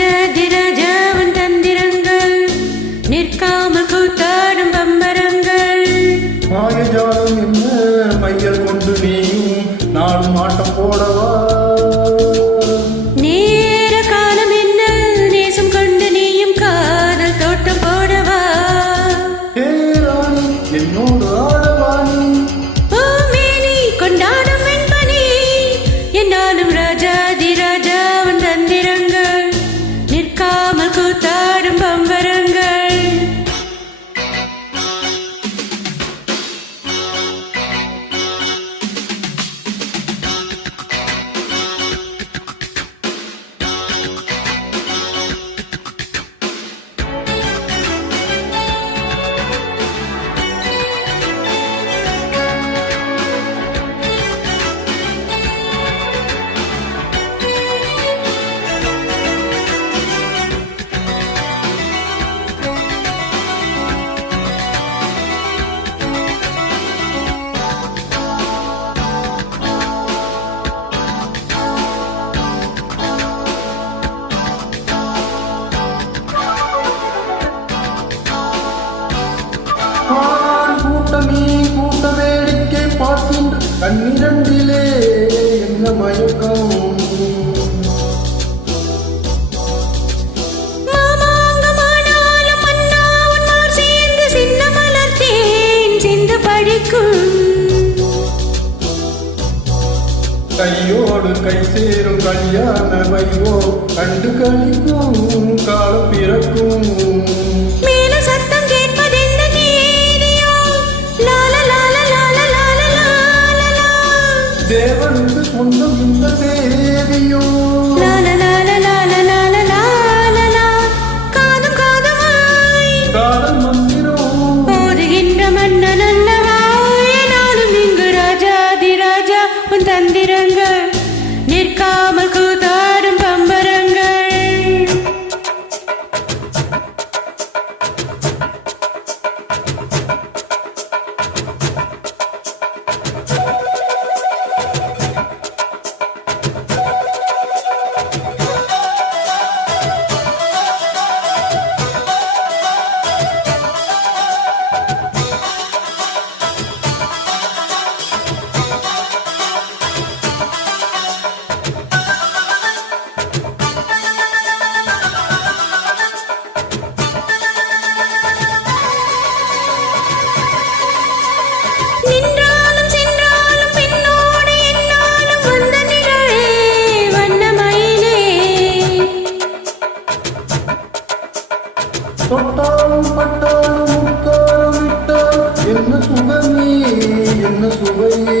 ராஜாதிராஜாவின் தந்திரங்கள் நிற்காமல் கூத்தாடும் பம்பரங்கள் மாயஜாலம் என்ன மையல் கொண்டு நீயும் நாடும் ஆட்டம் போடவா நேர காலம் என்ன நேசம் கொண்டு நீயும் காதல் தோட்டம் போடவா ராணி என்னோடு ஆடவாணி பூமேனி கொண்டாடும் வெண்பனி என்னாலும் ராஜாதிராஜாவின் தந்திரங்கள் நிற்காமல் கூத்தாடும் பம்பரங்கள் கூட்டமே கூட்ட வேடிக்கை பார்க்கின்ற கண்ணிரண்டிலே என்ன மயக்கம் கையோடு கை சேரும் கல்யாண வைவோ கண்டு கழிக்கும் காலம் பிறக்கும் மேல சத்தம் கேட்பதென்ன நீதியோ தேவனுக்கு சொந்தம் இந்த தேவியோ காதும் காதுமாய் காதல் மந்திரம் போதுகின்ற மன்னன் அல்லவா என்னாலும் இங்கு ராஜாதிராஜா உன் தந்திரங்கள் நிற்காமல் கூத்தாடும் பம்பரங்கள் தொட்டாலும் பட்டாலும் முத்தாலும் விட்டாலும் என்ன சுகமே என்ன சுவையே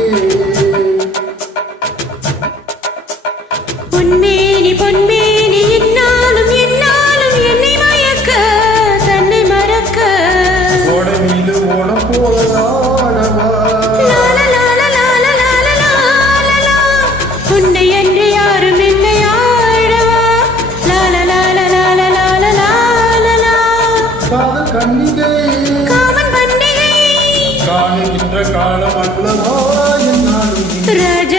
பொன்மேனி பொன்மேனி என்னாலும் என்னாலும் என்னை மயக்க தன்னை மறக்க ஓட மீது ஓட போலாடவா உன்னை என்று யாரும் இல்லை ஆடவா காதல் கண்ணிகை காமன் பண்டிகை காணுகின்ற காலம் அல்லவா என்னாலும் ராஜா